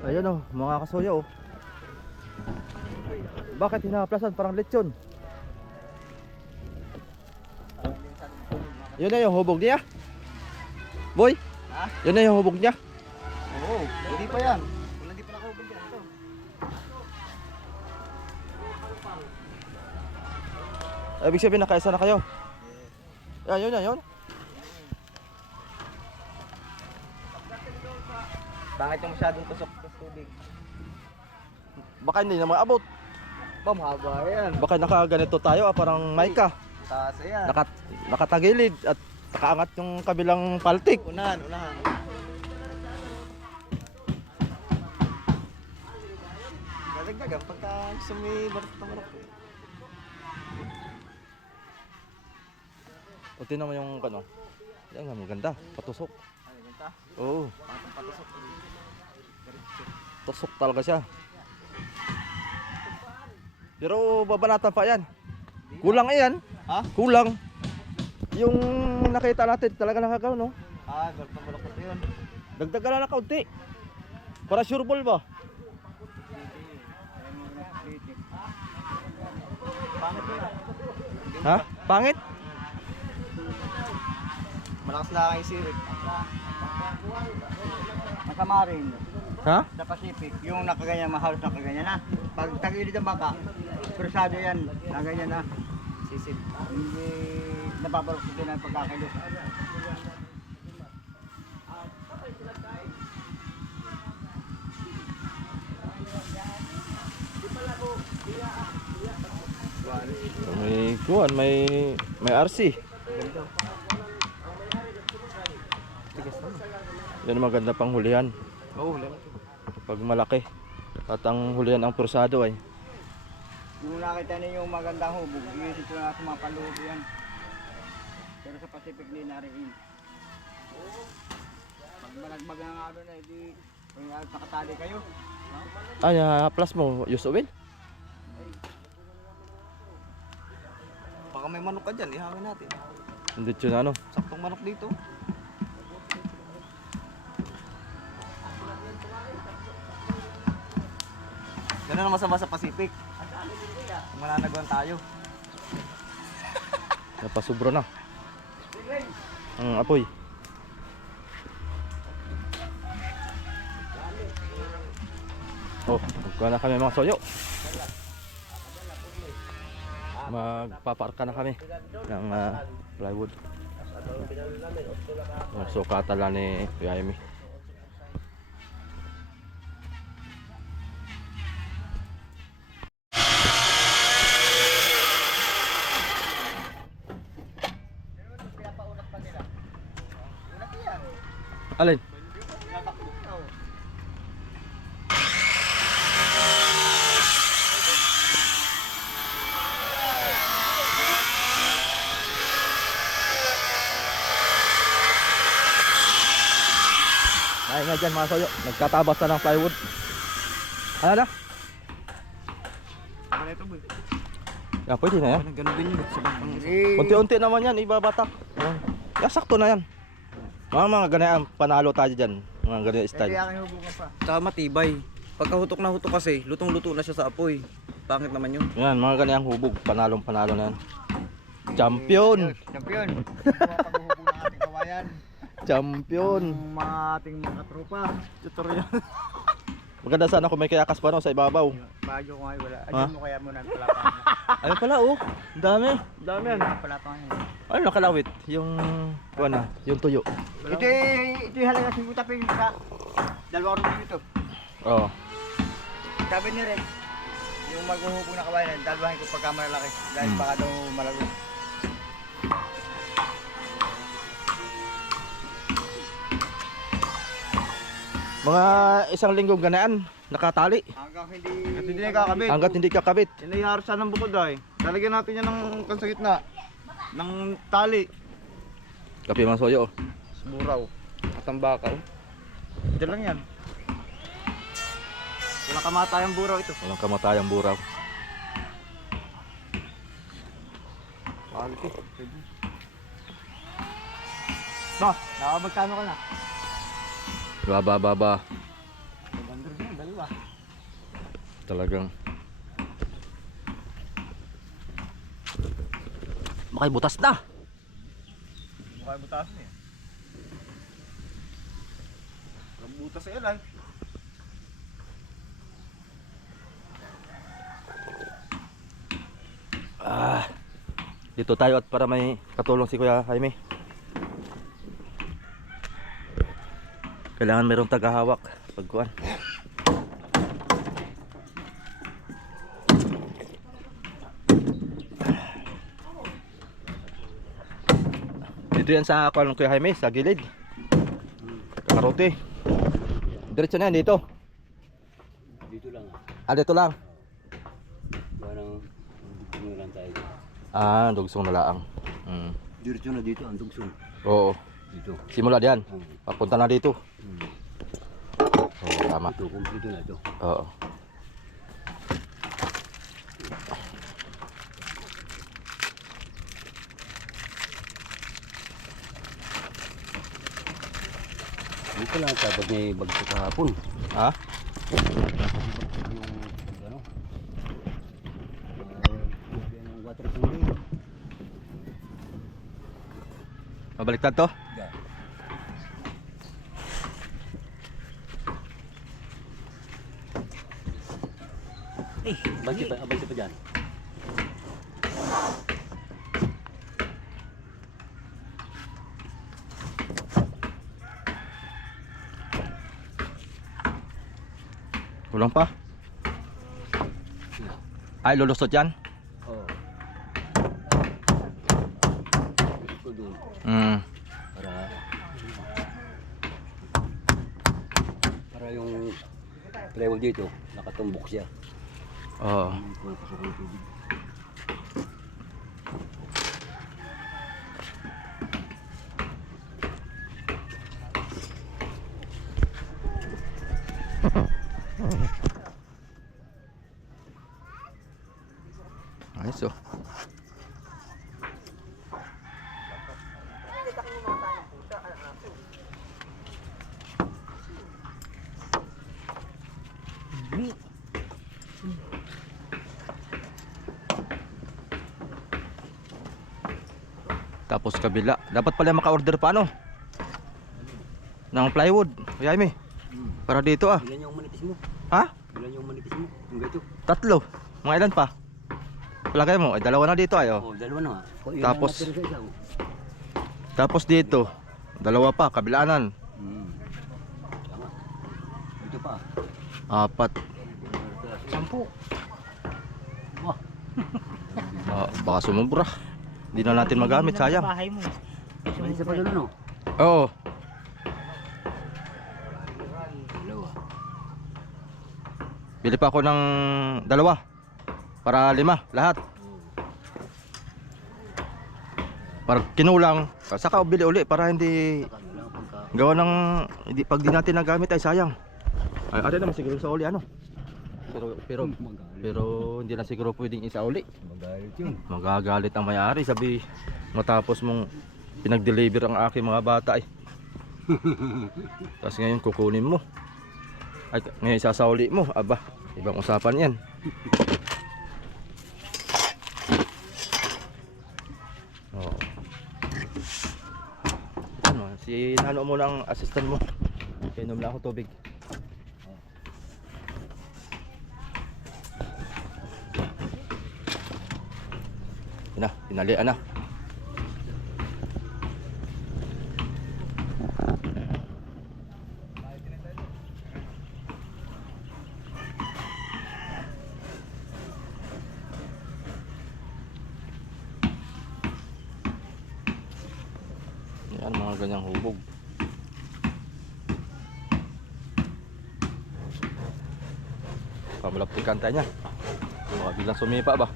Ayan oh, mga kasoya oh. Bakit hinaplasan parang lechon? Yun na yung hubog niya? Boy? Ha? Yun na yung hubog niya? Oo, hindi pa yan. Hindi pa nakahubog yan. Ito. Ibig sabihin nakaisa na kayo? Yan, yun na yun. Bakit yung masyadong tusok sa tubig? Baka hindi na maabot. Ba, mahaba yan. Baka nakaganito tayo parang Micah. Taas yan. Nakatagilid at nakaangat yung kabilang paltik. Unahan, unahan. Dadagdagan pagka gusto mo ibarot na marok. O tinan mo yung ano. Yan nga, maganda. Patusok. Ano yun ta? Oo, Patong patusok. tusok talaga siya. Pero babanatan pa yan. Kulang yan. Ha? Kulang. Yung nakita natin talaga nakagaw, no? Ah, barot na marok ito yun. Dagdagan na ng kaunti. Para sure ball ba? Pangit yun. Ha? Pangit? Malakas na kayo sirit. Masama rin. Ha? Sa Pacific, yung nakaganyan, mahalos nakaganyan na. Pag tagilid ang baka, presado yan, nakaganyan na. Sisid. Hindi napaparok din ang pagkakalos. May kuwan, may RC. Ganito. Tigas naman. Yan ang maganda pang hulihan. Oo, lang. Pag malaki. At ang hulihan ang pursado ay. Yung nakita niyo yung magandang hubog, iisip ko na sa mga paluhog yan. Pero sa Pacific hindi nariin. Pag malagbag na nga doon eh, di kung nakatali kayo. No? Ay, plus mo, use oil? Baka may manok ka dyan, ihangin natin. Hindi yun ano. Saktong manok dito. Ganun ang masama sa Pacific. Mananagwan tayo. Napasubro na. Ang apoy. Oh, magkuha na kami mga soyo. Magpaparka na kami ng plywood. Magsukatan lang ni Kuya Amy. Alin? Ay nga dyan mga soyo, nagkatabas na ng plywood. Ano na? Ano ito, boy? Yan, pwede na yan. Ganun din yun. Unti-unti naman yan, ibabatak. Yan, sakto na yan. Mga ganyan, panalo tayo dyan. Mga ganyan style. Kaya aking hubugan pa. Tsaka matibay. Pagka hutok na hutok kasi, lutong-luto na siya sa apoy. Pangit naman yun. Yan, mga ganyan hubog, panalo na yan. Champion! Champion! Ito ang paghuhubog ng ating kawayan. Champion! Ang mga ating mga tropa. Tutorial. Maganda sana kung may kayakas pa no, sa ibabaw. Bagyo ko ngayon wala. Ha? Adyan mo kaya muna ang palapang. Ayun pala oh, dami. Dami yan. Palapang yun. Ano nakalawit? Yung, ano, yung tuyo. Ito yung halaga 50 pesos sa dalawang rubo dito. Oo. Sabi ni Red, yung maghuhubog na kawayan, dalawahin ko pagka malalaki. Dahil baka daw malago. Mga isang linggong ganaan, nakatali. Hanggang hindi nakakabit. Hanggat hindi kakabit. Inayarusan ng bukod ay. Talagyan natin yan ng sa gitna. Ng tali. Kape mga soyo oh. Buraw. At ang bakaw. Diyan lang yan. Walang kamatayang buraw ito. Walang kamatayang buraw. Quality. No, nakabagkano ka na? Baba. Maganda rin. Talagang makibutas na. Mukha butas niya. Ang butas ay alay. Dito tayo at para may katulong si Kuya Jaime. Kailangan merong tagahawak pagkuan. Dito yan sa kuan ng Kuya Jaime, sa gilid. Kakarote. Diretso na yan dito. Dito lang. Dito lang. Parang dito lang tayo. Dugsong na laang. Diretso na dito ang dugsong. Oo. Dito. Simula diyan. Papunta na dito. Oo, tama. Ito, kumpleto na ito. Oo. Dito lang kapag may bagso kahapon. Ha? Yung ano? Yung water tank. Mabaliktad to? Yeah. Abanti pa dyan. Kulang pa? Ay, lulusot yan? Oo. Ito doon. Para yung plywood dito, nakatumbok siya. Oo. Pumapasok ang tubig. Ayos oh. Tapos kabila. Dapat pala maka-order pa ano? Ng plywood. Kaya Jaime. Para dito ah. Ilan yung manitis mo? Ha? Ilan yung manitis mo? Yung gato? 3. Mga ilan pa? Palagay mo, ay 2 na dito ay oh. Oh, dalawa na nga. Oh, yun Tapos- ang natira sa isa, oh. Tapos dito, 2 pa, kabilaanan. Tama. Ito pa. 4. 10. Wah. Baka sumubra. Hindi na natin magamit, sayang. Bahay mo. May isa pa doon ano? Oo. Dalawa. Bili pa ako ng 2 para 5 lahat. Para kinulang, saka bili uli para hindi Ano lang pagka gawa ng hindi pag di natin nagamit ay sayang. Ay, ate naman siguro sa uli ano. Pero hindi na siguro pwedeng isa uli. magalit yun. Magagalit ang may-ari, sabi matapos mong pinag-deliver ang aking mga bata ay. Tapos ngayon kukunin mo. Ay, ngayon isasauli mo. Aba, ibang usapan yan. Oo. Ano, si Nano mo lang assistant mo. Kainom lang ako tubig. Na, tinalian na. Yan, mga ganyang hubog. Pamalaptikan tayo niya. Baka bilang sumipa ba?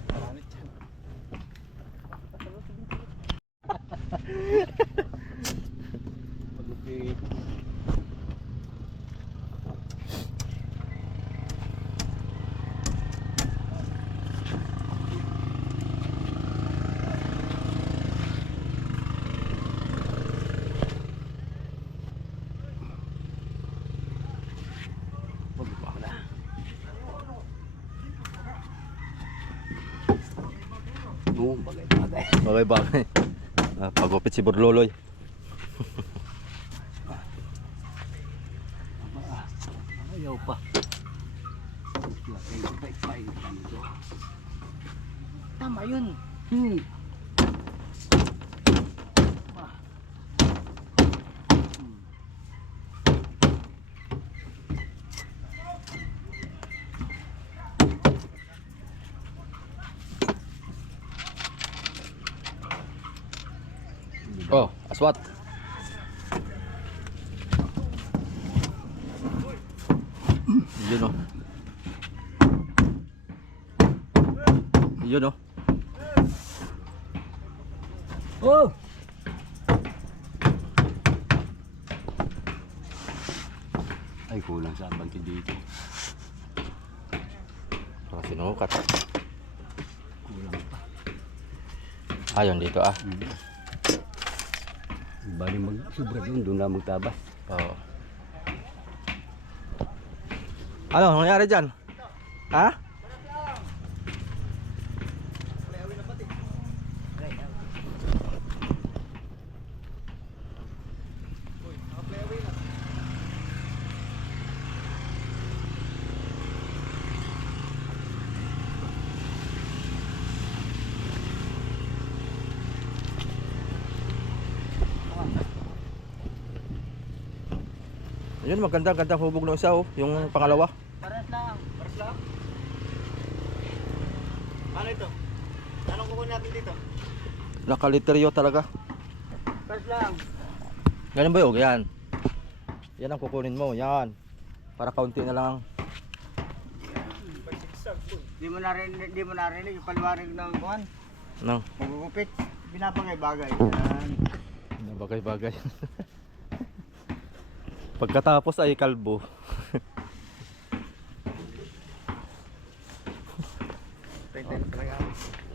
Oo, bagay-bagay. Bagay-bagay. Pagupit si Burloloy. Ayaw pa. Tama yun. Oh, aswat. Yun oh. Yun oh. Oh! Ay, kulang sa abante dito. Parang sinukat. Kulang pa. Ayun dito ah. Bali mag-sobra doon na magtabas. Oo. Ano nangyari dyan? Ha? Ayun, maganda-ganda hubog ng isa oh, yung pangalawa. Pares lang. Pares lang. Ano ito? Anong kukunin natin dito? Nakaliteryo talaga. Pares lang. Ganun ba yun? Yan. Yan ang kukunin mo, yan. Para kaunti na lang. Di mo narinig yung paliwanag ng kuhan. Nang, Magugupit. Binabagay-bagay. Yan. bagay-bagay. Pagkatapos ay kalbo. Pwede na talaga.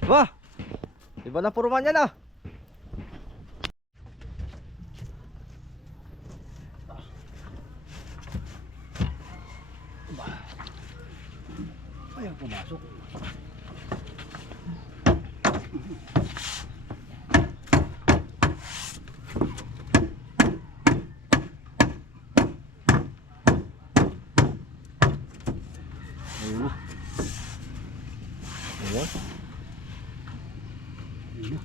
Wah! Iba na puruman yan ah. Ayaw pumasok. Ayun. Ayun. Ayun.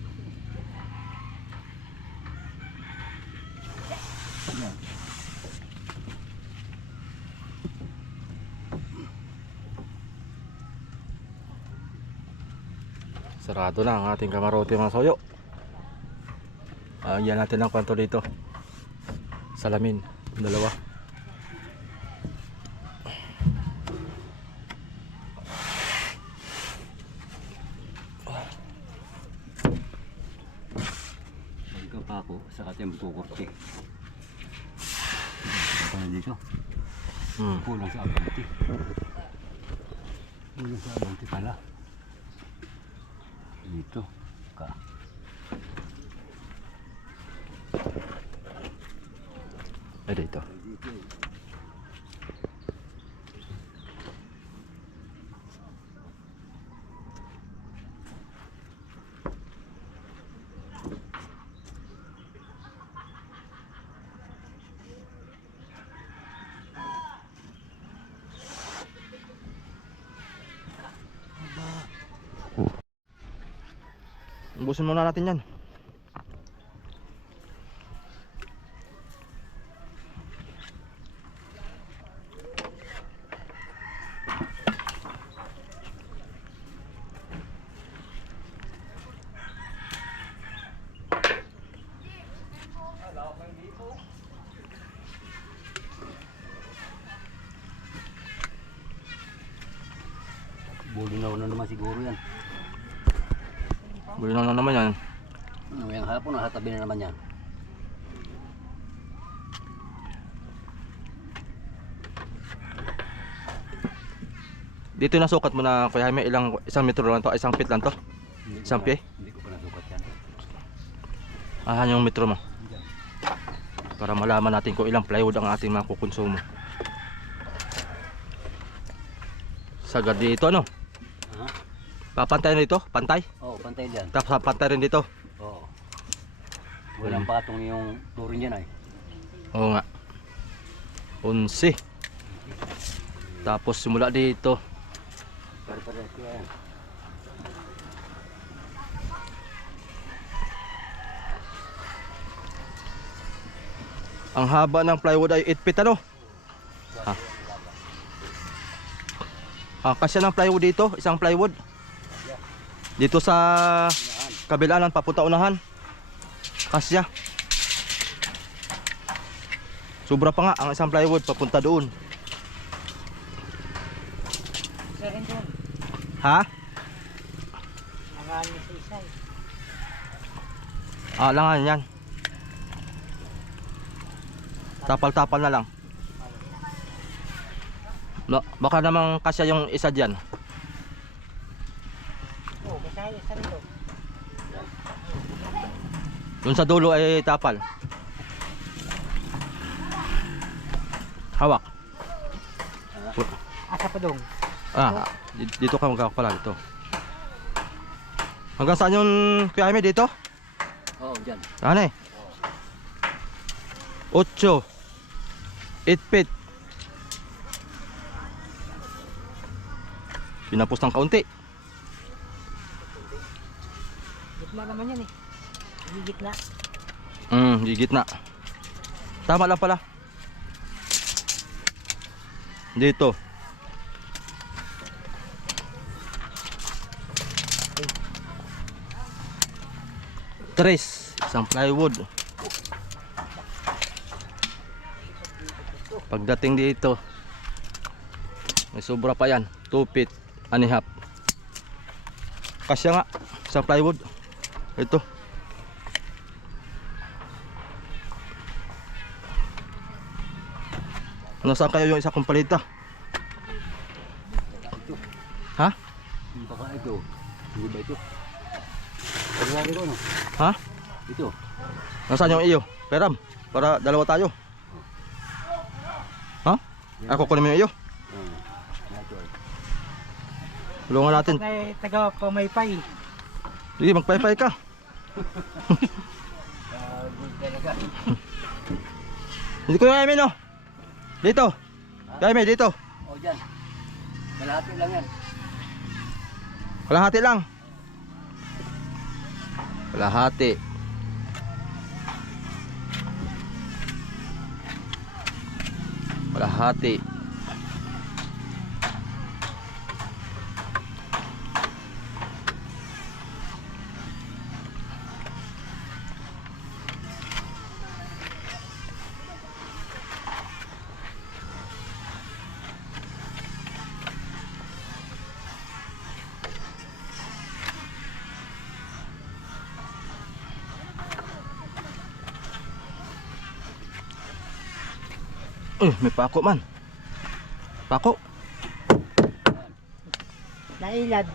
Sarado na ang ating kamarote mga soyo. Yan natin ang kwanto dito. Salamin, dalawa. Magka pa ako sa ating magkukurti. Ano dito? Kulang sa abante. Kulang sa abante pala. Dito. Ka. Ay dito. Ubusin muna natin yan. Bulinaw na naman siguro yan. Buli na naman yan. Ngayong hapon, nakatabi na naman yan. Dito na sukat mo na Kuya Jaime, isang metro lang to, isang feet lang to. Isang pie? Hindi ko pa nasukat yan. Ahan yung metro mo. Para malaman natin kung ilang plywood ang ating mga kukonsumo. Sagad dito ano? Ha? Papantay rin dito? Pantay? Oo, pantay dyan. Tapos pantay rin dito? Oo. Walang patong yung turin dyan ay. Oo nga. 11. Tapos simula dito. Pare-pare kaya yan. Ang haba ng plywood ay 8 feet ano? Kasya ng plywood dito, isang plywood. Dito sa kabilaan papunta unahan. Kasya. Sobra pa nga ang isang plywood papunta doon. Isa rin doon. Ha? Nanganin sa isa Langan yan. Tapal-tapal na lang. Baka namang kasya yung isa dyan. Oo, kasi isa rin doon. Doon sa dulo ay tapal. Hawak. Asa pa doon? Dito ka magkakapala dito. Hanggang saan yung Kuya Jaime dito? Oo, dyan. Ano eh? 8 feet. Pinapos ng kaunti. Gitna naman yan eh. Gitna. Gigit na. Tama lang pala. Dito. Tres, isang plywood. Pagdating dito, may sobra pa yan. 2 feet and a half. Kasya nga sa plywood. Ito. Nasaan kayo yung isa kong palita? Ha? Baka ito. Hindi ba ito? Pagwari ko no? Ha? Ito. Nasaan yung iyo? Peram, para dalawa tayo. Ha? Ako kunin mo yung iyo. Ito ay. Tulungan natin. Kaya taga pamaypay. Sige, magpaypay ka. Hindi ko yung Jaime no? Dito. Jaime, dito. O dyan. Kalahati lang yan. Kalahati lang. Kalahati. Kalahati. May pako man. Pako. Nailad.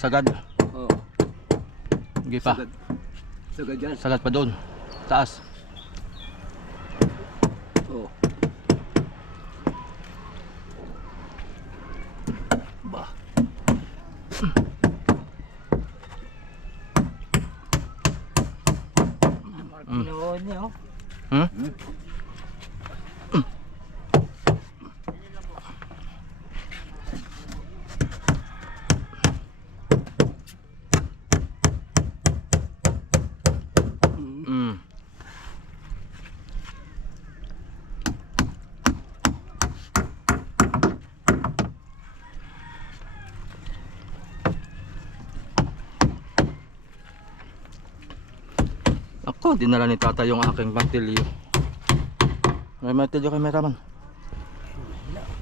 Sagad. Oo. Hindi pa. Sagad. Sagad yan. Sagad pa doon. Taas. Oo. Ba. Pinuon niya oh. Hmm? Mm. Ako, dinala ni tata yung aking martilyo. May martilyo kay Meraman.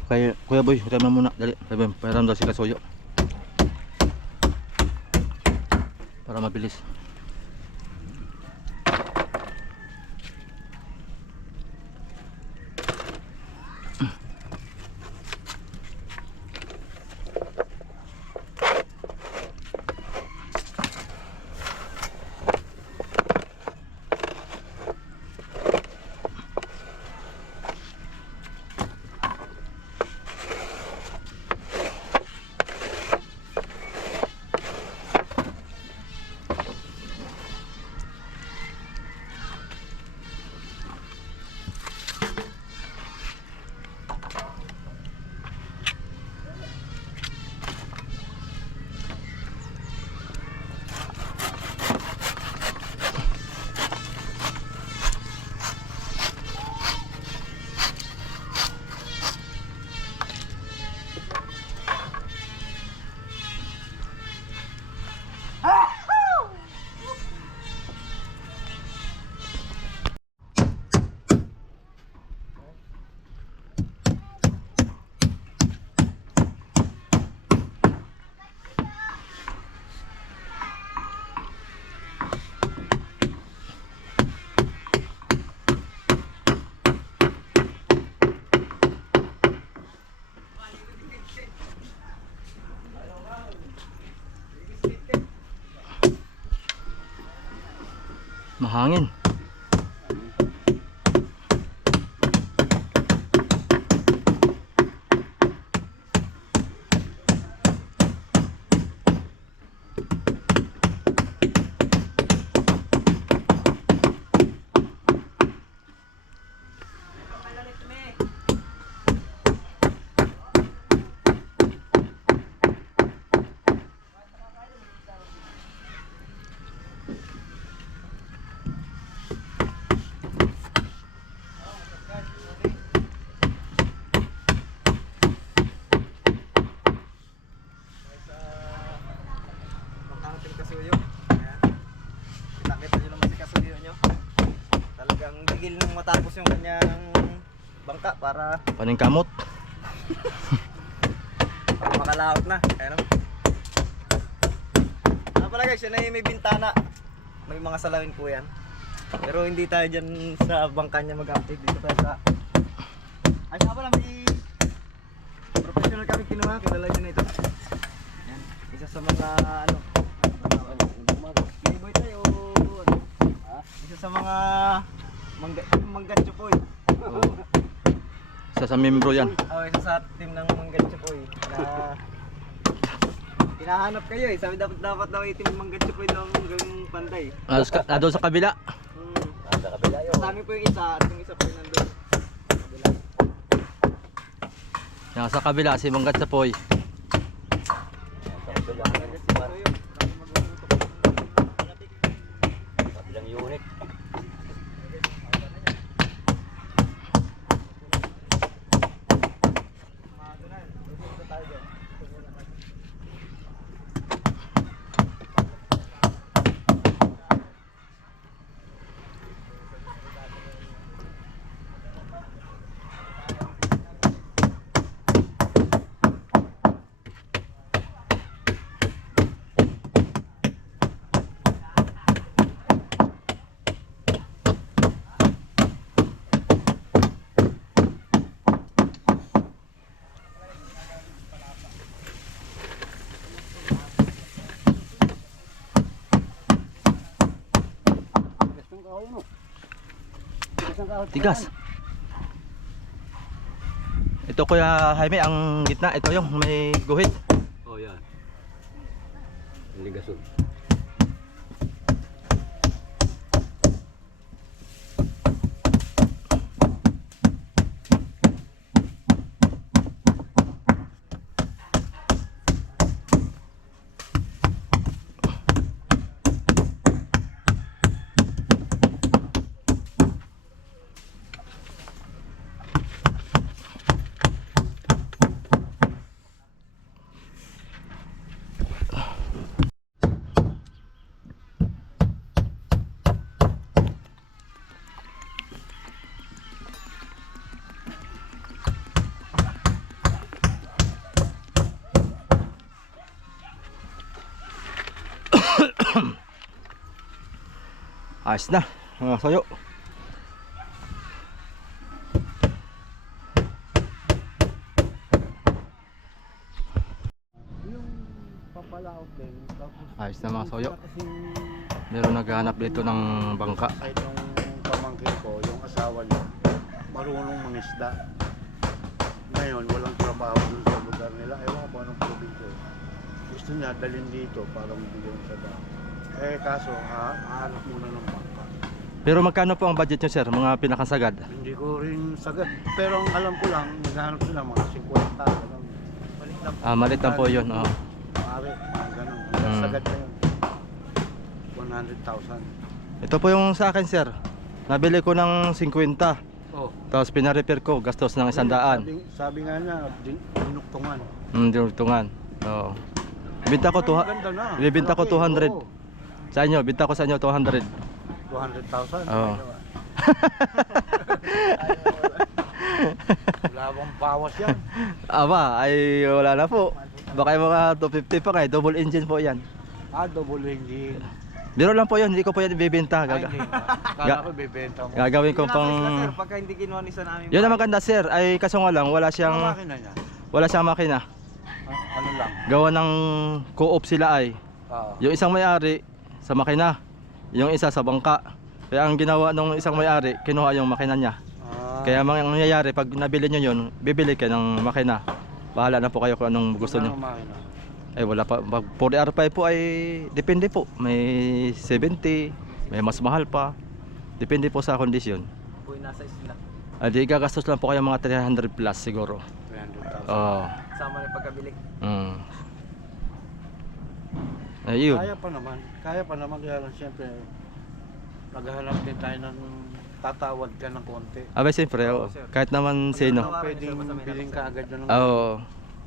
Kay Kuya Boy, Meraman muna. Dali, Meraman daw si Kasuyo. Para mabilis. Mahangin. Makakating Kasuyo. Ayan. Nakita nyo naman si Kasuyo nyo. Talagang gigil nung matapos yung kanyang bangka para Paningkamot. makalaot na. Ayan o. Pala guys, yan ay may bintana. May mga salawin po yan. Pero hindi tayo dyan sa bangka niya mag-active. Dito tayo sa... Ay, saka pala may professional kami kinuha. Kilala nyo na ito. Yan. Isa sa mga ano. Playboy tayo. Isa sa mga manggatsupoy. Isa sa membro yan. Oh, isa sa team ng manggatsupoy. Na hinahanap kayo eh. Sabi dapat daw itim manggatsupoy daw hanggang panday. Doon sa kabila. Sa kabila yun. Sa amin po yung isa at yung isa po yung nandun. Kabila. Yan sa kabila si Manggat Sapoy. Sa kabila. Si Mario. Kabilang unit. Kauno. Tigas. Ito Kuya Jaime, ang gitna. Ito yung may guhit. Oh, yan. Ligason. Ayos na. Sayo. Yung papalaot din. Tapos Ayos na mga soyo. kasing Meron naghahanap dito ng bangka. kahit yung pamangkin ko, yung asawa niya, marunong mangisda. Ngayon, walang trabaho dun sa lugar nila. Ewan ko anong probinsya. Gusto niya dalhin dito para mabigyan sa daan. Eh kaso, hahanap muna ng bangka. Pero magkano po ang budget nyo sir? Mga pinakasagad? Hindi ko rin sagad. Pero ang alam ko lang, naghahanap sila mga 50. Ganun. Balik lang. Malit lang po yun. Oh. Pare, mga ganun. Sagad na yun. 100,000. Ito po yung sa akin sir. Nabili ko ng 50. Oh. Tapos pinarepair ko. Gastos ng 100. Sabi nga niya, dinuktungan. Dinurtungan. Oo. Benta ko Maganda na. Ibibenta ko Malaki, 200. oo. Sa inyo, benta ko sa inyo 200. 200,000. Oo. Wala bang bawas yan. Aba, ay wala na po. Baka yung mga 250 pa kayo. Double engine po yan. Double engine. Biro lang po yun. Hindi ko po yan ibibenta. Ay, hindi. Kala ko bebenta mo. Gagawin ko Yun ang pang... sila, sir, pagka hindi kinuha ni sa namin. Yun ang maganda sir. Ay kaso nga lang, wala Ang siyang makina niya. makina. Ano lang. Gawa ng co-op sila ay. Yung isang may-ari sa makina. Yung isa sa bangka. Kaya ang ginawa ng isang may-ari, kinuha yung makina niya. Kaya mangyayari, pag nabili nyo yun, bibili kayo ng makina. Bahala na po kayo kung anong gusto nyo. Makina. Ay wala pa, pag 4R5 po ay depende po. May 70, may mas mahal pa. Depende po sa kondisyon. Po yung nasa isla. Di gagastos lang po kayo mga 300 plus siguro. 300,000. Oo. Sama na yung pagkabili. Ayun. Kaya pa naman. Kaya lang siyempre, naghahanap din tayo ng tatawad ka ng konti. Abay siyempre, oo. Kahit naman sino. Pwedeng bilhin ka agad na ng Oo.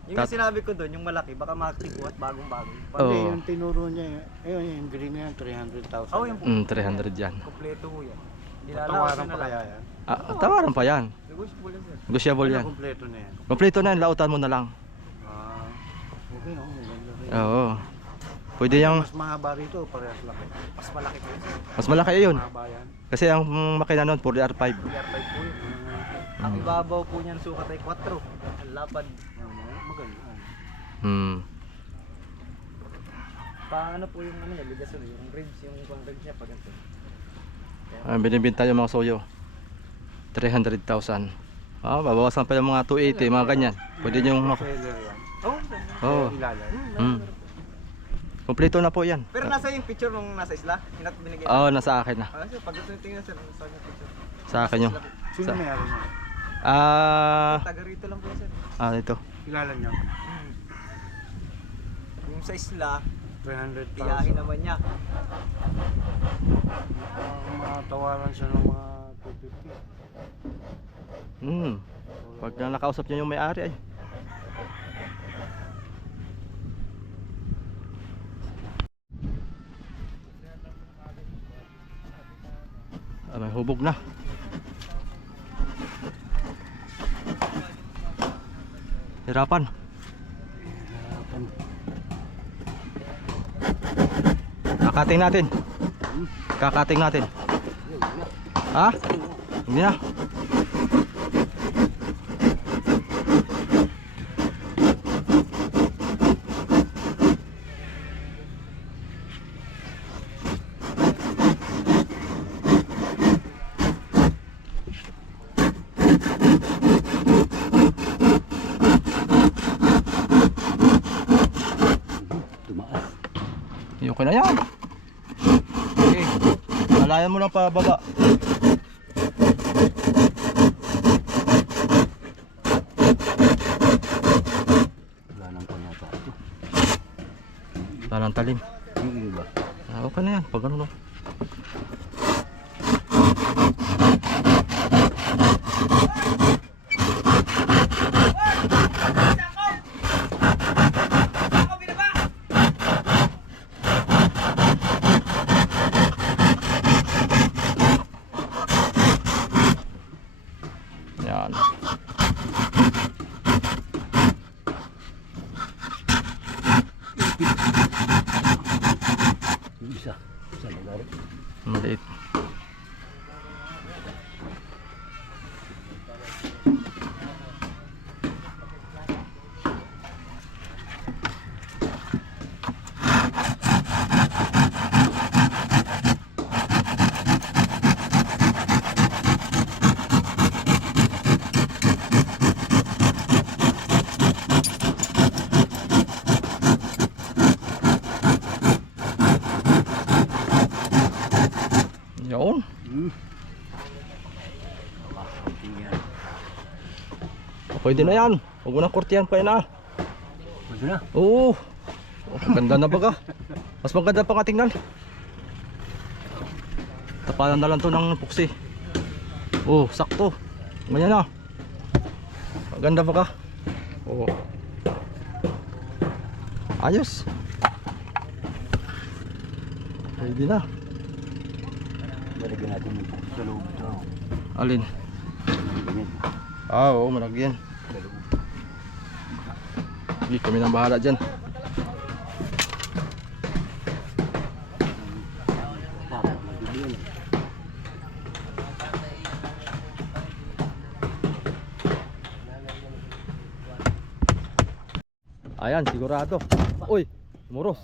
Yung nga sinabi ko doon, yung malaki, baka makatipo at bagong-bago. Oo. Hindi, yung tinuro niya, yung bilhin niya 300,000. Oh, yung 300 yan. kompleto ho yan. Tawaran pa kaya yan? Tawaran pa yan. Negotiable yan, sir. Negotiable yan. Kompleto na yan. Kompleto na yan, lautan mo na lang. Okay, no? Maganda rin. Oo. Pwede yung Mas mahaba rito, parehas laki. Mas malaki po yun, sir. mas malaki yun. Mahaba yan. Kasi ang makina nun 4R5. PR5 po yun. Ang ibabaw po niyan sukat ay 4. Ang lapad. Maganda. Paano po yung ano, ligasol, yung ribs, yung ribs niya pag ganito. Binibenta yung mga soyo. 300,000. Babawasan pa yung mga 280, mga ganyan. Pwede yung Seller yan. Oh, Oo. Ilalim. Kompleto na po yan. pero nasa yung picture nung nasa isla, hinat binigay. Oo, nasa akin na. Sir, pag gusto nyo tingnan, sir, nasa yung picture. Sa akin yung. Sino may-ari niya? Taga rito lang po yun, sir. Ito. Kilala niya? Yung sa isla, 300,000. tiyahin naman niya. Matawaran siya ng mga 250. Pag nakausap niyo yung may-ari ay. May hubog na. Hirapan. Kakating natin. Kakating natin. Ha? Hindi na. Okay na yan. Okay. Alayan mo lang pa baba. Wala nang kanyata ito. Wala nang talim. Hindi ba? Okay na yan. Pag ano no. Yan. Yung isa. Isa na gari. Maliit. Yun. Pwede na yan. Huwag mo nang kurtiyan pa yan ah. Pwede na. Oo. Ganda na baga. Mas maganda pa nga tingnan. Tapalan na lang to ng puksi. Oh, sakto. Ganyan na. Maganda baga. Oo. Ayos. Pwede na. Lalagyan natin yung sa loob ito. Alin? Ganyan. Oo, malagyan. Sa loob. Hindi kami nang bahala dyan. Bakit? Magbibiyan. Ayan, sigurado. Uy, muros.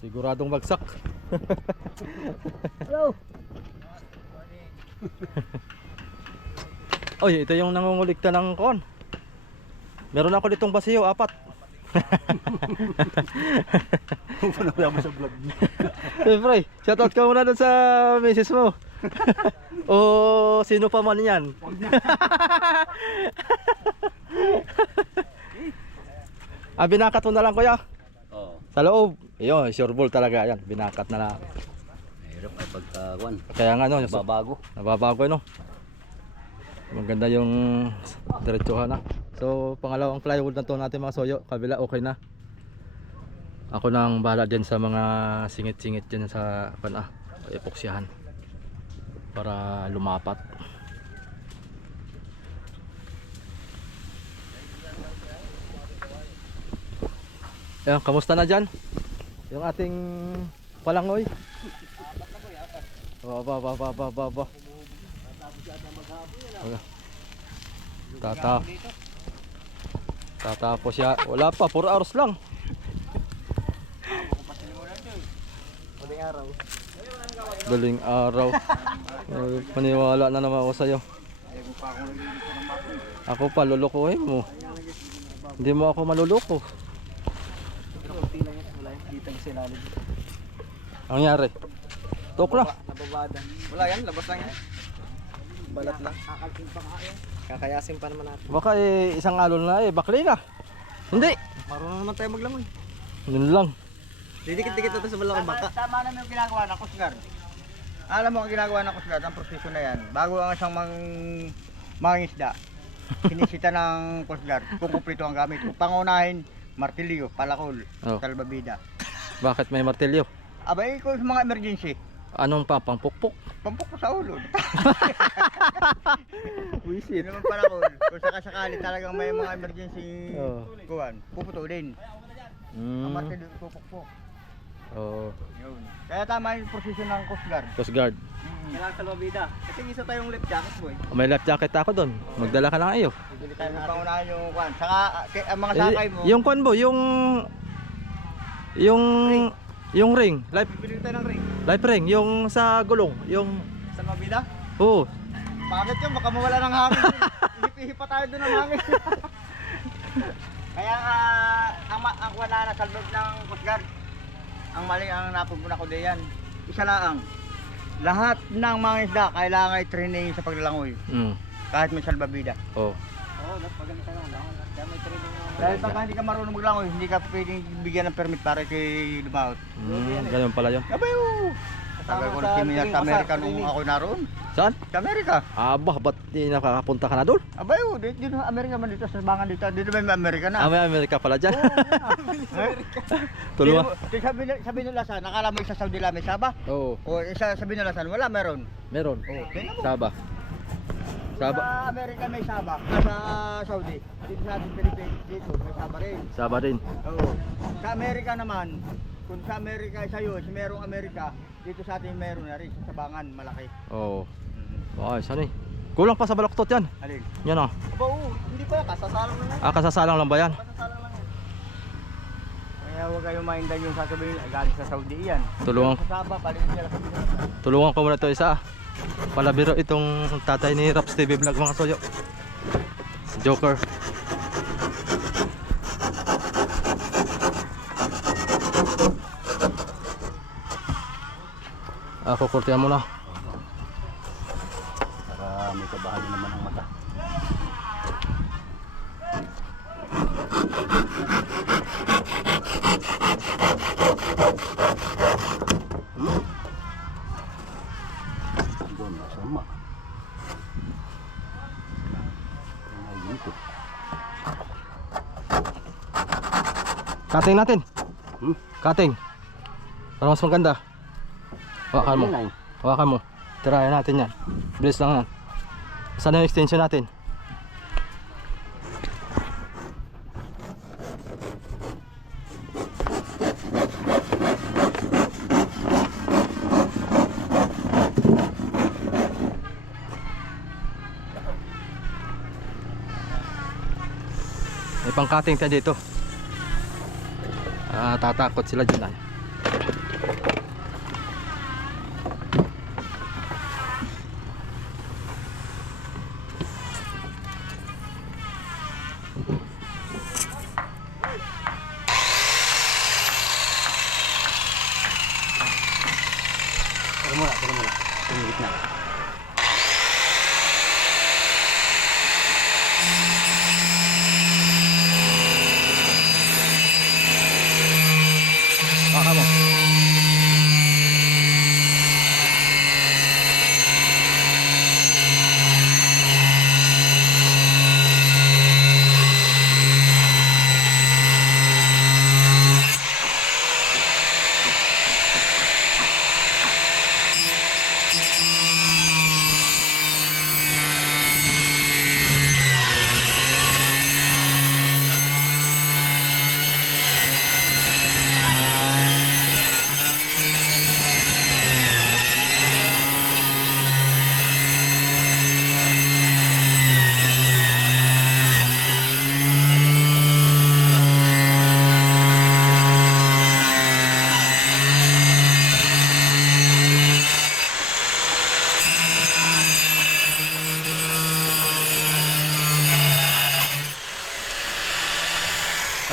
Siguradong bagsak. Hello! Oy, ito yung nangungulikta ng kon. Meron ako ditong basiyo, 4. Panawala mo sa vlog mo. Siyempre, shoutout ka muna dun sa misis mo. O sino pa man yan. Binakat mo na lang kuya. Oo. Sa loob. Iyon, sure ball talaga yan. Binakat na lang. Mahirap kapag kawan. Kaya nga no, Babago. nababago no. Maganda yung diretsuhan na. So pangalawang plywood na to natin mga soyo. Kabila okay na. Ako nang bahala din sa mga singit-singit dyan sa epoksyahan para lumapat. Ayan, kamusta na dyan? Yung ating palangoy. Ba. Tatapos siya. Wala pa, 4 hours lang. Maling araw. Daling araw. Maniwala na naman ako sa'yo. Ako pa, lulukuhin mo. Hindi mo ako maluluko. Kunti lang yan. Wala yung kitang silalim. Ang nangyari? Tok na. Nababada. Wala yan. Labas lang yan. Balat lang. Kakalsin pa nga yan. Kakayasin pa naman natin. Baka isang alon na bakli na. Hindi. Marunong naman tayo maglangoy. Yun lang. Didikit-dikit natin sa balakang baka. Tama naman yung ginagawa ng Coast Guard. Alam mo ang ginagawa ng Coast Guard, ang proseso na yan. Bago ang isang mangingisda, sinisita ng Coast Guard kung kumpleto ang gamit. Kung pangunahin, martilyo, palakol, Oh. salbabida. Bakit may martilyo? Abay, kung sa mga emergency, Anong pa? Pangpukpuk? pampok ko sa ulo. Wisit. Yun naman palakol. Kung sakasakali talagang may mga emergency Oh. kuwan, puputulin. Ang martilyo, pupukpok. Oh. Yun. Kaya tama yung proseso ng Coast Guard. Coast Guard. Kailangan salbabida. Kasi isa tayong left jacket boy. May life jacket ako doon. Magdala ka lang iyo. Bibili Tayo tayo natin. pangunahan yung kuwan. Saka ang mga sakay mo, Yung kon mo, yung ring, Bibili tayo ng ring. life ring, yung sa gulong, yung Salbabida? oh, bakit yun? Baka mawala ng hangin. Ihip-ihip pa tayo doon ng hangin. Kaya ang wala na sa loob ng Coast Guard. ang mali ang napupunan ko diyan. Isa lang. Lahat ng mga isda kailangan i-training sa paglalangoy. Kahit may salbabida. Oh. Oo, pag ganito lang. Kaya may training na. Dahil pagka hindi ka marunong maglangoy, hindi ka pwedeng bigyan ng permit para kay lumaut. Ganyan pala yun. Abay, tagal ko na seminar sa Amerika nung ako naroon. Saan? Sa Amerika. Aba, ba't di nakakapunta ka na doon? Abay, dito Amerika man dito sa bangan dito. Dito may Amerika na. May Amerika pala dyan. Tulungan. Tulungan. Sabi nila sa, nakala mo isa Saudi lang may Sabah. Oo. O isa sabi nila sa, wala meron. Meron. Oh, tingnan mo. Saba. Saba. Sa Amerika may Sabah. Sa Saudi. Dito sa ating Pilipinas dito may Sabah rin. Saba din. Oo. Sa Amerika naman, kung sa Amerika sa US, merong Amerika, dito sa atin meron na rin sa bangan malaki. Oo. Ay, saan eh? Kulang pa sa balaktot yan. Alin? Yan oh. Aba, oo, hindi pa, kasasalang lang yan. Kasasalang lang ba yan? Kasasalang lang yan. Kaya huwag kayong maindan yung sasabihin, ay galing sa Saudi yan. Tulungan. Sa Sabah, paligid nila sa Pilipinas. Tulungan ko muna ito isa. Palabiro itong tatay ni Raps TV Vlog mga soyo. Joker. Ako kurtihan mo na. Para may kabahagi naman ang mata. Doon, masama. Ay, dito. Cutting natin. Hmm? Cutting. Para mas maganda. Hawakan mo. Yan, ay. Hawakan mo. Tirayan natin yan. Bilis lang yan. Saan yung extension natin? May pang cutting tayo dito. Tatakot sila dyan ay. Tara muna, tara muna. Yung gitna. Baka mo.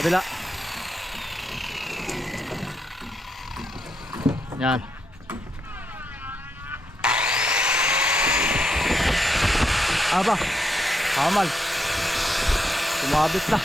Kabila. Yan. Aba. Kamal. Tumabit na.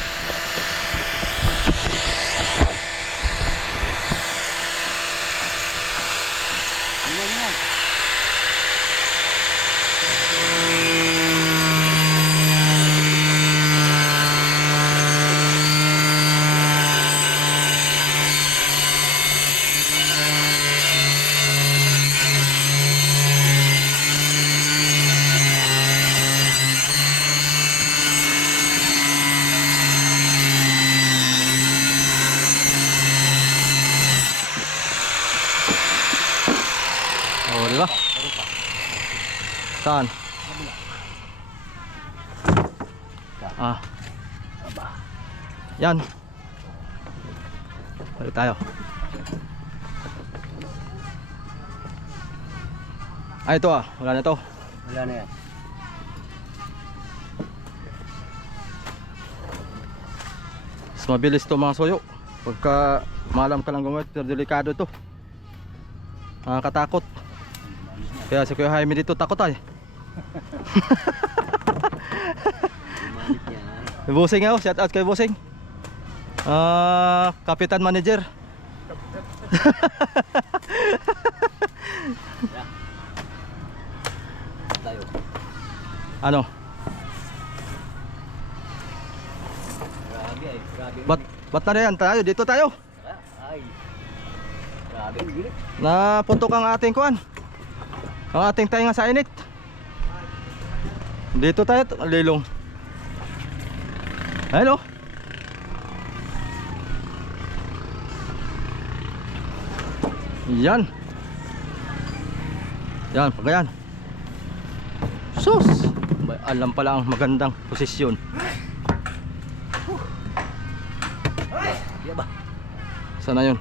Oh, di ba? Saan? Yan. Balik tayo. Ito wala na to. Wala na yan. Mas mabilis to mga soyo. Pagka Maalam ka lang gumamit, pero delikado to. Nakakatakot. Kaya si Kuya Jaime dito takot ay. Gumamit niya. Bossing ako, shout out kay Bossing. Kapitan Manager. Tayo. Ano? Grabe ay, grabe. Ba't na yan tayo? Dito tayo. Ay. Grabe ang gilit. Napuntok ang ating kuan. Ang ating tainga sa init. Dito tayo, lilong. Ayun oh. Yan. Yan, pagayan. Sus! Alam pala ang magandang posisyon. Di ba? Sana yun?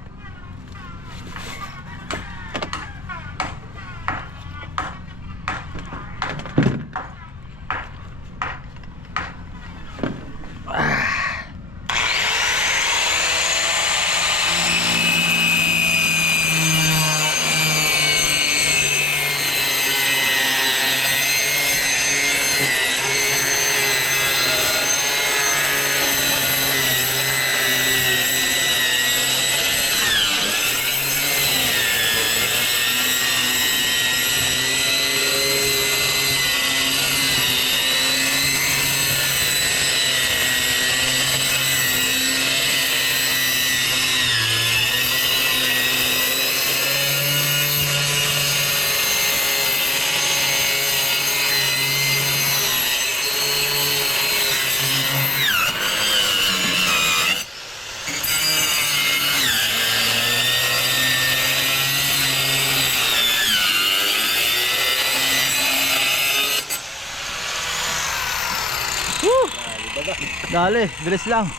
Dali, bilis lang.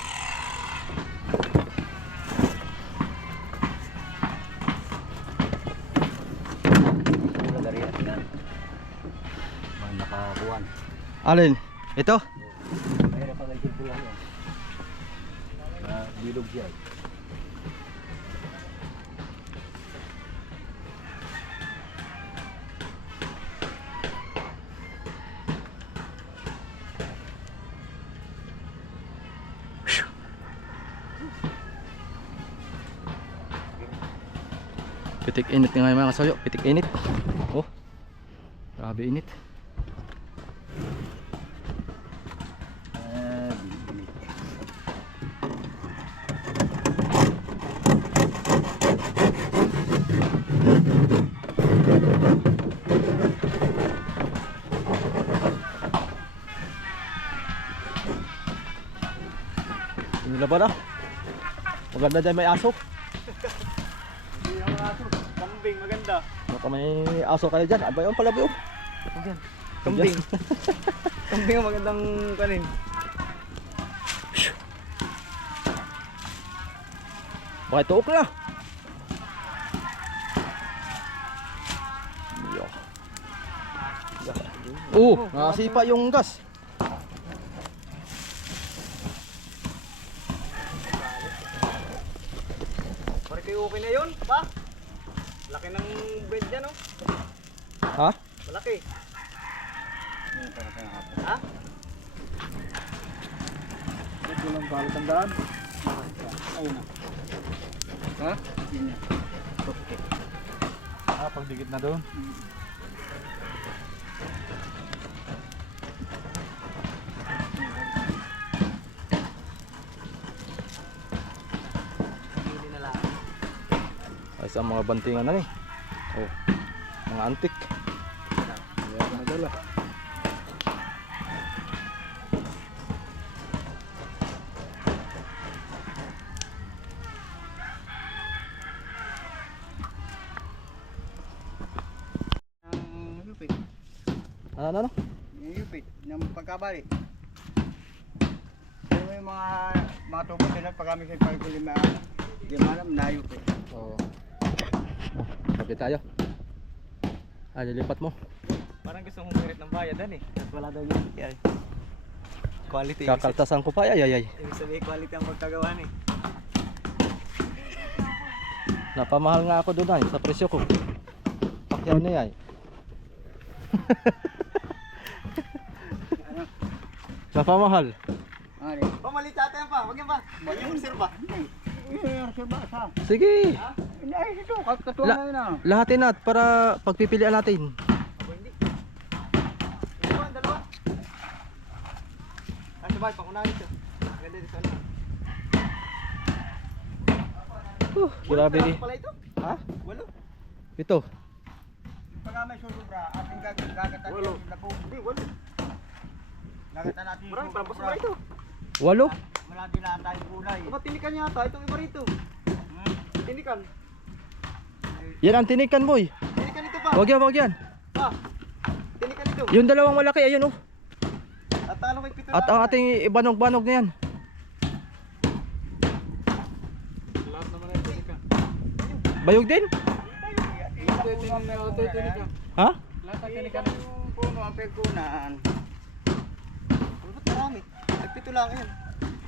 Lagarian yan. Mga nakakuhan. Alin? Ito? Mayroon pa lang tilpulan yan. Bilog siya. Pitik init nga yung mga kasayo. Pitik init. Oh. Grabe init. Inilaban na. Maganda dyan may aso. Kambing, maganda. Baka may aso kayo dyan. Ano ba yung palabi oh? Kambing. Kambing ang magandang kanin. Baka ituok na. Nakasipa yung gas. Pare kayo okay na yun, ba? Laki ng bed dyan, oh. Ha? Malaki. Ha? Ito lang pala tandaan. Ayun na. Ha? Yun na. Pagdikit na doon. Hindi na lang. Ay sa mga bantingan na eh. Oh. Mga antik. Ayan, nadala. Ang lupit. Ano? Yung lupit. Ng pagkabali. Pero yung mga tupot nila pag kami sa pagkulima. Hindi mo alam na lupit. Oo. Kapit tayo. Lilipat mo. Parang gusto mong merit ng bayadan eh. At wala daw yun. Yan. Quality. Kakaltasan ko pa. Ay. Ibig sabihin quality ang pagkagawa eh. Napamahal nga ako doon ay sa presyo ko. Pakyaw na yan. Napamahal. Ano? Pamalit ata yan pa. Wag yan pa. Wag yung reserva. Sige. Ay, ito, katuwa La- na yun ah. Lahatin nat para pagpipilian natin. Dalawa, dalawa. Ay, sabay, pangunahin siya. Ganda din sana. Grabe eh. Pala ito? Ha? Walo. Ito. Pag may susubra, ating gagatan Walo. yung lapo. Hindi, walo. Gagatan natin yung Marami, parang susubra. basta ito. 8. Malati na tayong kulay. Aba, tinikan yata. Itong iba rito. Tinikan. Yan ang tinikan boy. Tinikan ito pa. Wag yan, wag yan. Pa. Tinikan ito. Yung dalawang malaki ayun oh. At ano may pito At ang ating banog-banog na yan. Lahat naman ay tinikan. Bayog din? Ha? Lahat ang tinikan ng puno ang pagkunaan. Ba't marami? Ay, pito lang yan.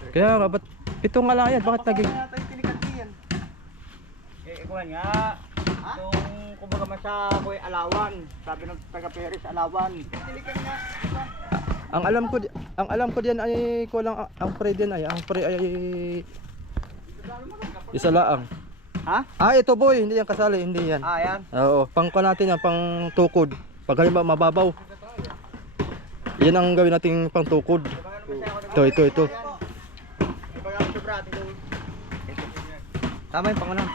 Kaya nga, ba't 7 nga lang yan? Bakit naging... Baka yata yung tinikan yan. Ikuhan nga. Itong kumbaga masaboy alawan. Sabi ng taga Peris alawan. Tinikan nga. Ang alam ko diyan ay kulang ang pre diyan ay ang pre ay isa laang. Ha? Ah, ito boy, hindi yan kasali, hindi yan. Ah, yan. Oo, pangko natin yan, pang tukod. Pag halimbawa mababaw. Yan ang gawin nating pang tukod. Ito. Ipag ang sobra ating gawin. Tama yung pangunang.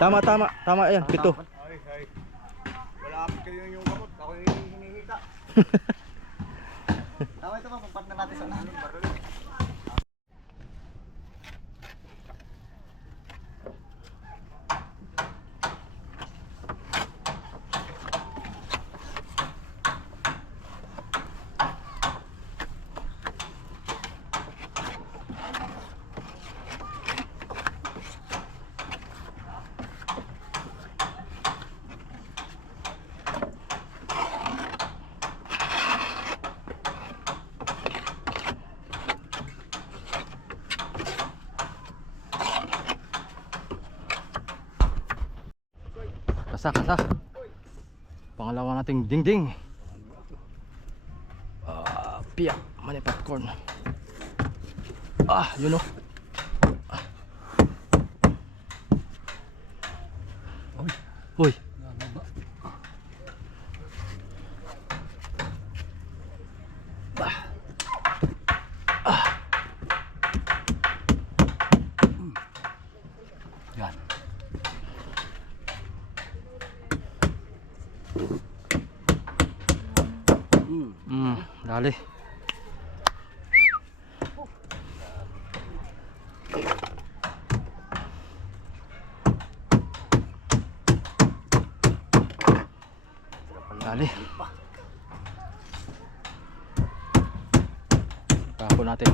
Tama yan, 7. Ay. Wala akong kayo yung kamot. Ako yung hinihita. Tama ito pa, pagpartner natin sa namin. Kasa. Pangalawa nating dingding. Piyak, mani popcorn. Yun oh. Uy. Yan. Dali. Dali. Kapon natin.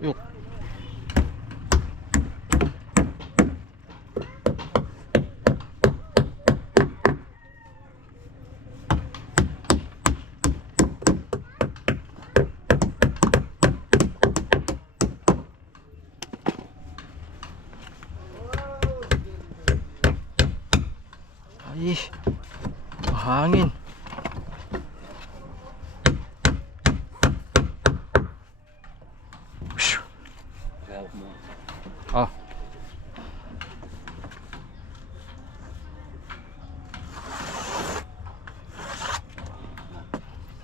Yuk. Ay, mahangin.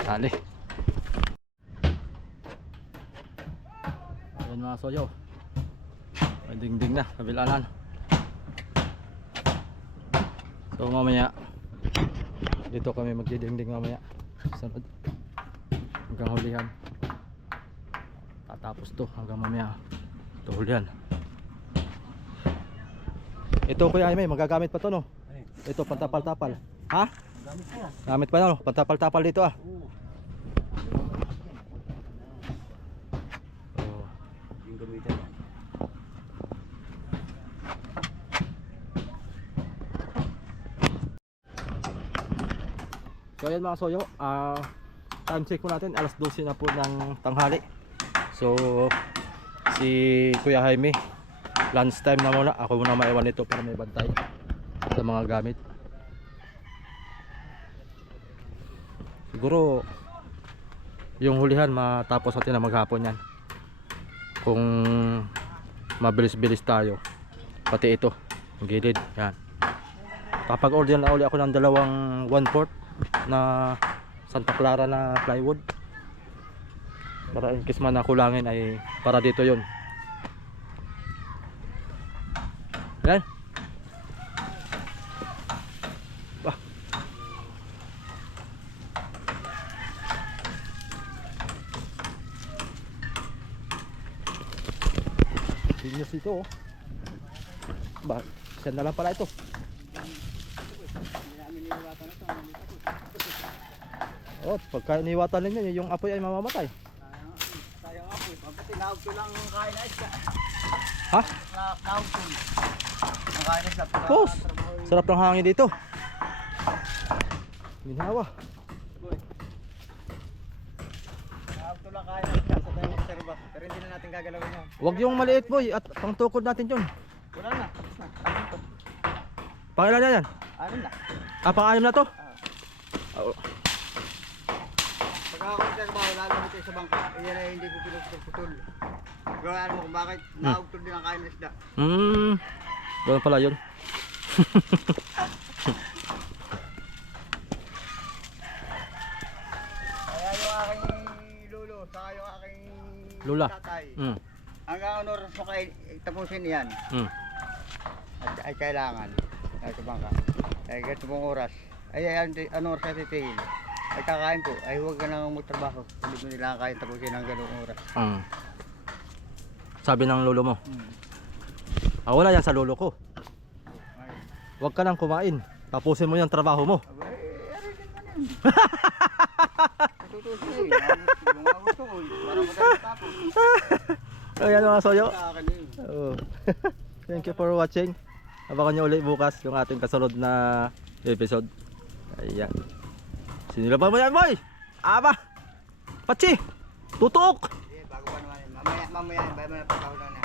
Dali. Ayan mga soyo. May dingding na, kabilanan. So mamaya dito kami magdidingding mamaya. Sunod. Hanggang hulihan. Tatapos to hanggang mamaya. Ito hulihan. Ito Kuya Jaime, magagamit pa to no? Ito pantapal-tapal. Ha? Gamit pa no? Pantapal-tapal dito ah. Oh. Yung gamitan. So ayan mga soyo, time check po natin, alas 12 na po ng tanghali. So si Kuya Jaime, lunch time na muna. Ako muna maiwan ito para may bantay sa mga gamit. Siguro yung hulihan matapos natin na maghapon yan. Kung mabilis-bilis tayo. Pati ito, yung gilid, yan. Kapag order na uli ako ng dalawang 1/4 na Santa Clara na plywood para in case man nakulangin ay para dito yon. Yan. Bah. Genius ito oh. Ba, siya na lang pala ito. Oh, pagka iniwatan ninyo, yung apoy ay mamamatay. Sayang ako eh. Pagkati naog ko lang ang kain na isda. Ha? Naog ko. Ang kain na isda. Boss, sarap ng hangin dito. Ginhawa. Naog ko lang kain na isda sa tayong observa. Pero hindi na natin gagalawin yan. Huwag yung maliit boy at pangtukod natin yun. Wala na. Ano to? Pangilan na yan? Ano na? Pang-anim na to? Oo. Pagka ako sa trabaho, lalo nito sa bangka, iyan ay hindi ko pinagputol. Pero alam mo kung bakit naugtol din ang kain na isda. Doon pala yun. Kaya yung aking lolo, saka yung aking Lula. tatay. Mm. Hanggang ano so kay tapusin yan. Mm. Ay kailangan. Ay sa bangka. Ay ganito pong oras. Ay ano oras sa titingin. Ay kakain ko. Ay huwag ka nang magtrabaho. Hindi mo nila kakain tapusin ng ganung oras. Sabi ng lolo mo. Wala yan sa lolo ko. Ay. Huwag ka nang kumain. Tapusin mo yung trabaho mo. Abay, aray din man yun. Tutusin eh. Mga gusto ko. Parang madaling tapos. Ayan mga soyo. Sa akin eh. Oh. Thank you for watching. Abangan nyo ulit bukas yung ating kasunod na episode. Ayan. Sinilaban mo yan boy. Aba. Pachi. Tutok. Sige, bago pa naman. Mamaya, bago mo na pagkahulan na.